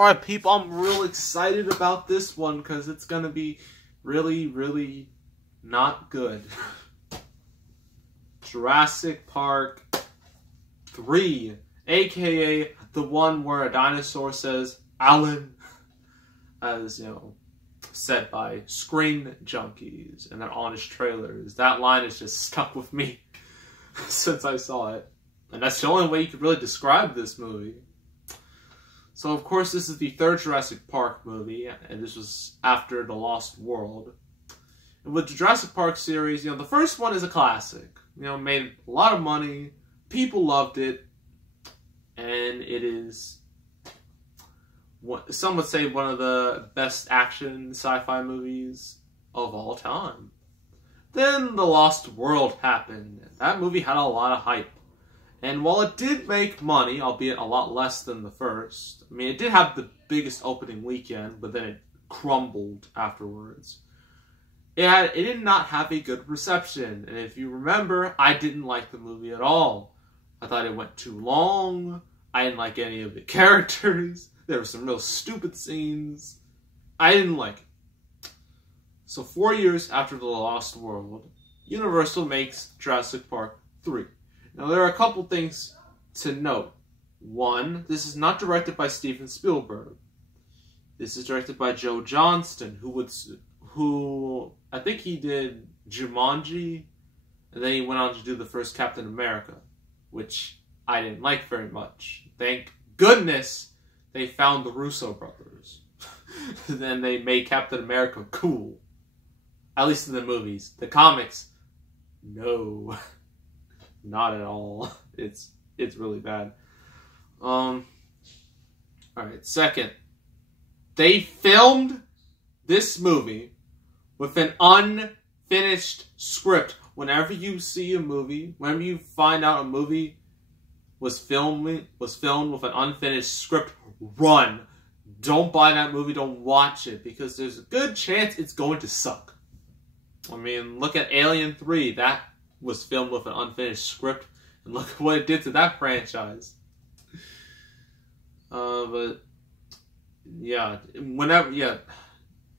Alright, people, I'm real excited about this one because it's gonna be really, really not good. Jurassic Park 3, aka the one where a dinosaur says, Alan, as, you know, said by Screen Junkies and their honest trailers. That line is just stuck with me since I saw it. And that's the only way you could really describe this movie. So, of course, this is the third Jurassic Park movie, and this was after The Lost World. And with the Jurassic Park series, you know, the first one is a classic. You know, made a lot of money, people loved it, and it is, what some would say, one of the best action sci-fi movies of all time. Then The Lost World happened. That movie had a lot of hype. And while it did make money, albeit a lot less than the first, I mean, it did have the biggest opening weekend, but then it crumbled afterwards. It did not have a good reception, and if you remember, I didn't like the movie at all. I thought it went too long, I didn't like any of the characters, there were some real stupid scenes. I didn't like it. So 4 years after The Lost World, Universal makes Jurassic Park 3. Now, there are a couple things to note. One, this is not directed by Steven Spielberg. This is directed by Joe Johnston, who I think he did Jumanji, and then he went on to do the first Captain America, which I didn't like very much. Thank goodness they found the Russo brothers. Then they made Captain America cool. At least in the movies. The comics, no. Not at all. It's really bad. Alright, second. They filmed this movie with an unfinished script. Whenever you see a movie, whenever you find out a movie was filmed with an unfinished script, run. Don't buy that movie, don't watch it, because there's a good chance it's going to suck. I mean, look at Alien 3. That was filmed with an unfinished script, and look at what it did to that franchise. But yeah,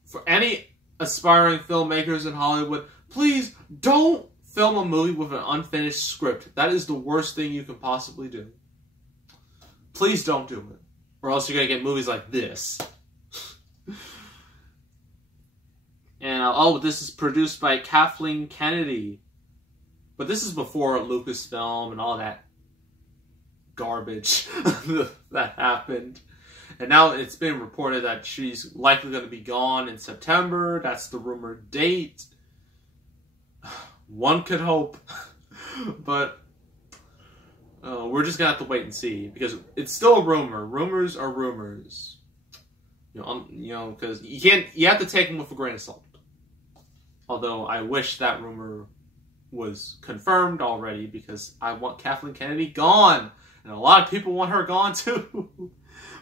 for any aspiring filmmakers in Hollywood, please don't film a movie with an unfinished script. That is the worst thing you can possibly do. Please don't do it, or else you're gonna get movies like this. And this is produced by Kathleen Kennedy. But this is before Lucasfilm and all that garbage that happened. And now it's been reported that she's likely going to be gone in September. That's the rumored date. One could hope. But we're just going to have to wait and see. Because it's still a rumor. Rumors are rumors. You know, because you have to take them with a grain of salt. Although I wish that rumor was confirmed already, because I want Kathleen Kennedy gone, and a lot of people want her gone too.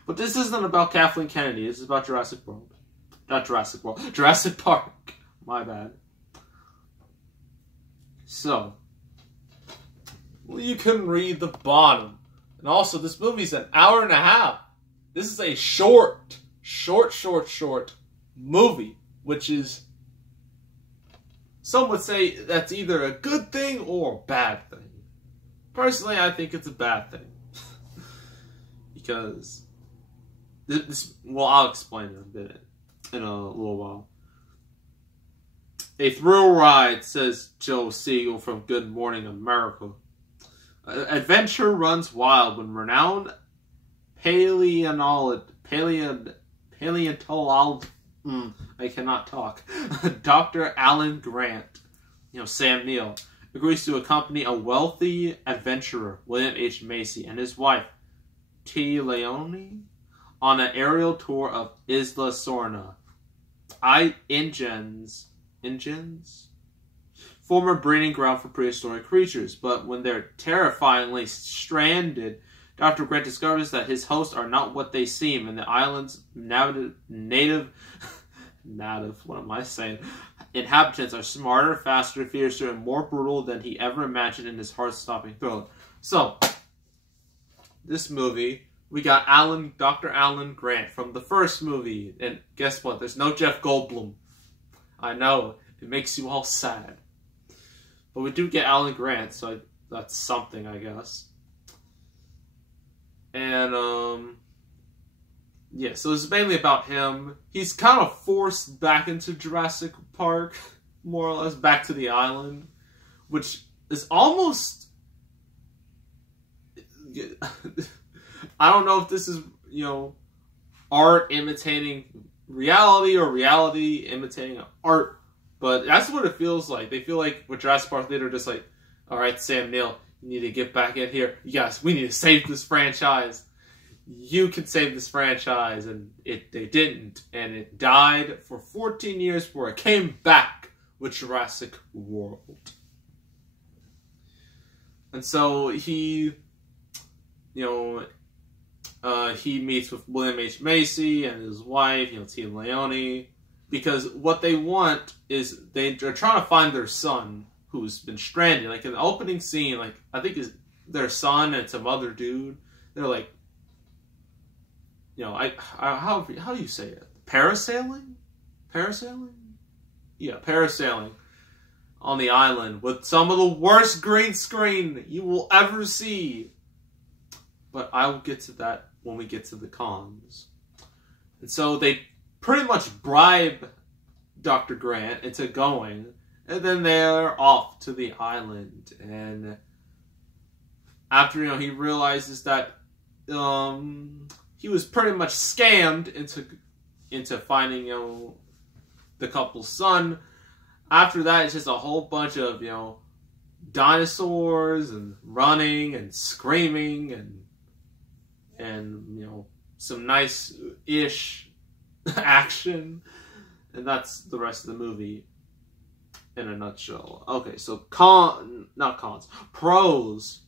But this isn't about Kathleen Kennedy. This is about Jurassic World. Not Jurassic World. Jurassic Park. My bad. So, well, you can read the bottom. And also, this movie's an hour and a half. This is a short movie, which is, some would say that's either a good thing or a bad thing. Personally, I think it's a bad thing. Because well, I'll explain it in a little while. A thrill ride, says Joe Siegel from Good Morning America. Adventure runs wild when renowned paleontologist, I cannot talk, Dr. Alan Grant, Sam Neill, agrees to accompany a wealthy adventurer, William H. Macy, and his wife, T. Leone, on an aerial tour of Isla Sorna. Ingens? Former breeding ground for prehistoric creatures, but when they're terrifyingly stranded, Dr. Grant discovers that his hosts are not what they seem, and the island's native, what am I saying? Inhabitants are smarter, faster, fiercer, and more brutal than he ever imagined in his heart-stopping thriller. So, this movie we got Dr. Alan Grant from the first movie. And guess what? There's no Jeff Goldblum. I know. It makes you all sad. But we do get Alan Grant, so that's something, I guess. And, yeah, so it's mainly about him. He's kind of forced back into Jurassic Park, more or less, back to the island, which is almost... I don't know if this is, art imitating reality or reality imitating art, but that's what it feels like. They feel like with Jurassic Park, they're just like, all right, Sam Neill, you need to get back in here. Yes, we need to save this franchise. You can save this franchise, and they didn't, and it died for 14 years before it came back with Jurassic World. And so he, he meets with William H. Macy and his wife, Tia Leone, because what they want is they're trying to find their son who's been stranded. Like in the opening scene, like I think is their son and some other dude. They're like, how do you say it? Parasailing? Yeah, parasailing on the island with some of the worst green screen you will ever see. But I will get to that when we get to the cons. And so they pretty much bribe Dr. Grant into going, and then they're off to the island. And after, he realizes that he was pretty much scammed into finding, the couple's son. After that, it's just a whole bunch of, dinosaurs and running and screaming and some nice-ish action. And that's the rest of the movie in a nutshell. Okay, so pros.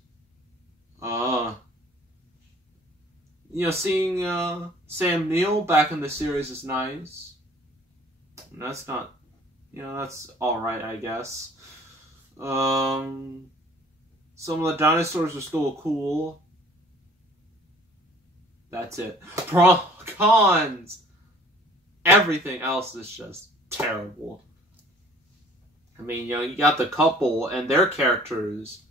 Seeing Sam Neill back in the series is nice. That's not, that's alright, I guess. Some of the dinosaurs are still cool. That's it. Cons. Everything else is just terrible. I mean, you got the couple and their characters.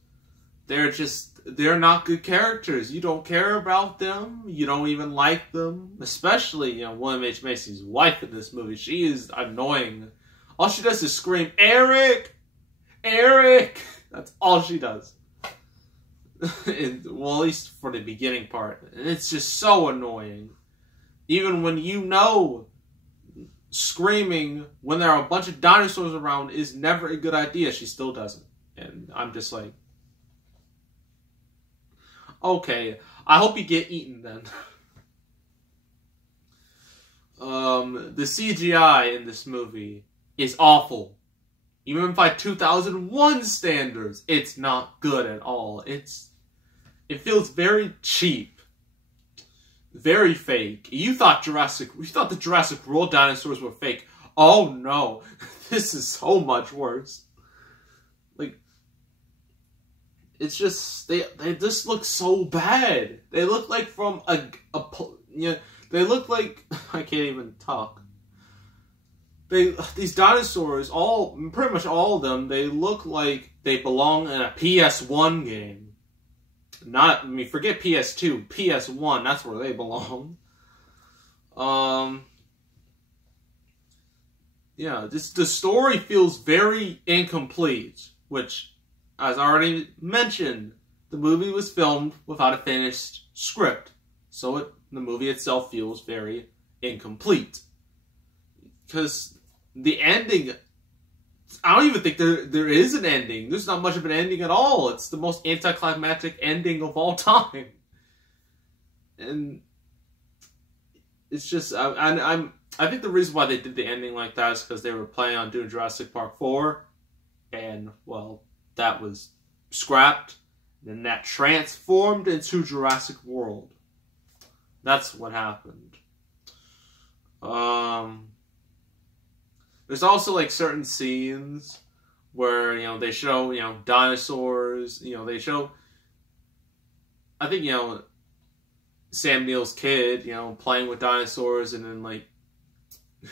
They're not good characters. You don't care about them. You don't even like them. Especially, William H. Macy's wife in this movie. She is annoying. All she does is scream, Eric! Eric! That's all she does. Well, at least for the beginning part. And it's just so annoying. Even when screaming when there are a bunch of dinosaurs around is never a good idea, she still does it. And I'm just like, okay, I hope you get eaten then. The CGI in this movie is awful. Even by 2001 standards, it's not good at all. It feels very cheap. Very fake. You thought the Jurassic World dinosaurs were fake. Oh no. This is so much worse. Like, it's just, they just look so bad. They look like from they look like, I can't even talk. These dinosaurs, pretty much all of them, they look like they belong in a PS1 game. Forget PS2, PS1, that's where they belong. The story feels very incomplete, which, as I already mentioned, the movie was filmed without a finished script. So the movie itself feels very incomplete. Because the ending, I don't even think there is an ending. There's not much of an ending at all. It's the most anticlimactic ending of all time. And it's just, I think the reason why they did the ending like that is because they were planning on doing Jurassic Park 4. And, well, that was scrapped. Then that transformed into Jurassic World. That's what happened. There's also, like, certain scenes where, they show, dinosaurs, they show, I think, Sam Neill's kid, you know, playing with dinosaurs, and then like,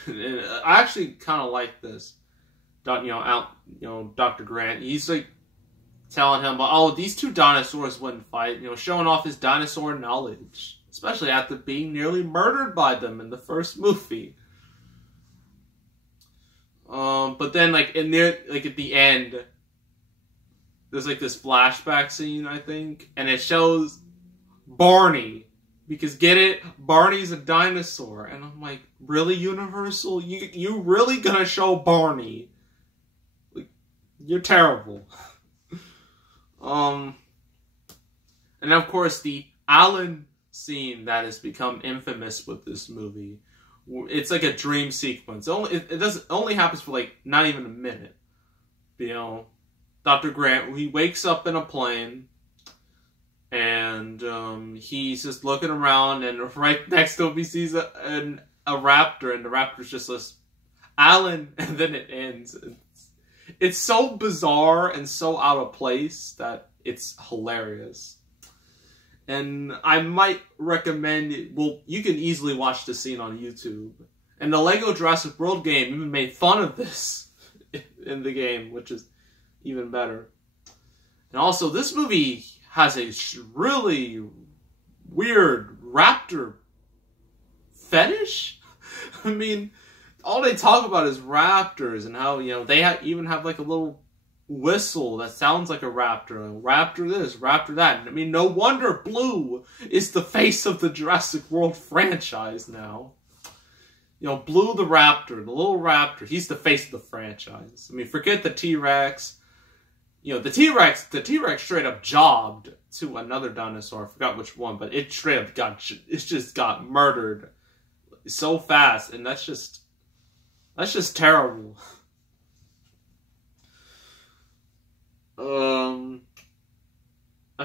and I actually kind of like this. Dr. Grant, he's like telling him, oh, these two dinosaurs wouldn't fight, you know, showing off his dinosaur knowledge, especially after being nearly murdered by them in the first movie. But then like in there, like at the end, there's like this flashback scene, I think, and it shows Barney. Because get it? Barney's a dinosaur. And I'm like, really, Universal? You really gonna show Barney? Like, you're terrible. And of course the Alan scene that has become infamous with this movie. It's like a dream sequence. It only happens for like not even a minute. You know, Dr. Grant, he wakes up in a plane. And he's just looking around, and right next to him he sees a raptor, and the raptor's just says, Alan, and then it ends. It's so bizarre and so out of place that it's hilarious. And I might recommend it. Well, you can easily watch the scene on YouTube. And the Lego Jurassic World game even made fun of this in the game, which is even better. And also, this movie has a really weird raptor fetish. I mean, all they talk about is raptors and how, you know, they even have like a little whistle that sounds like a raptor. Raptor this, raptor that. I mean, no wonder Blue is the face of the Jurassic World franchise now. You know, Blue the raptor, the little raptor, he's the face of the franchise. I mean, forget the T-Rex. You know, the T-Rex straight up jobbed to another dinosaur. I forgot which one, but it straight up just got murdered so fast, and that's just terrible. I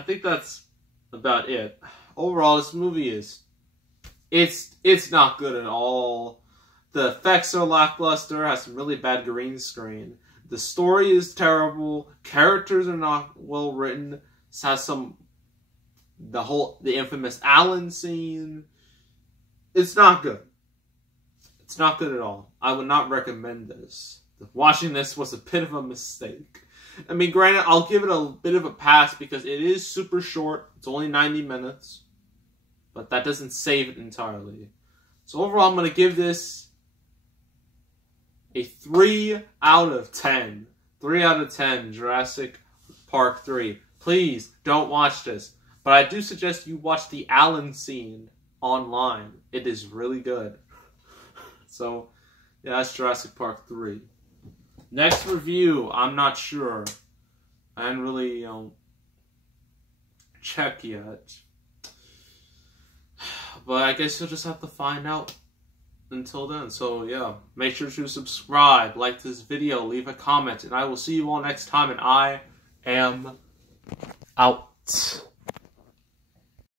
think that's about it. Overall, this movie it's not good at all. The effects are lackluster, has some really bad green screen. The story is terrible. Characters are not well written. It has the infamous Alan scene. It's not good. It's not good at all. I would not recommend this. Watching this was a bit of a mistake. I mean, granted, I'll give it a bit of a pass because it is super short. It's only 90 minutes. But that doesn't save it entirely. So overall, I'm going to give this a 3 out of 10. 3 out of 10, Jurassic Park 3. Please, don't watch this. But I do suggest you watch the Alan scene online. It is really good. So, yeah, that's Jurassic Park 3. Next review, I'm not sure. I didn't really, check yet. But I guess you'll just have to find out until then. So, yeah, make sure to subscribe, like this video, leave a comment, and I will see you all next time, and I am out.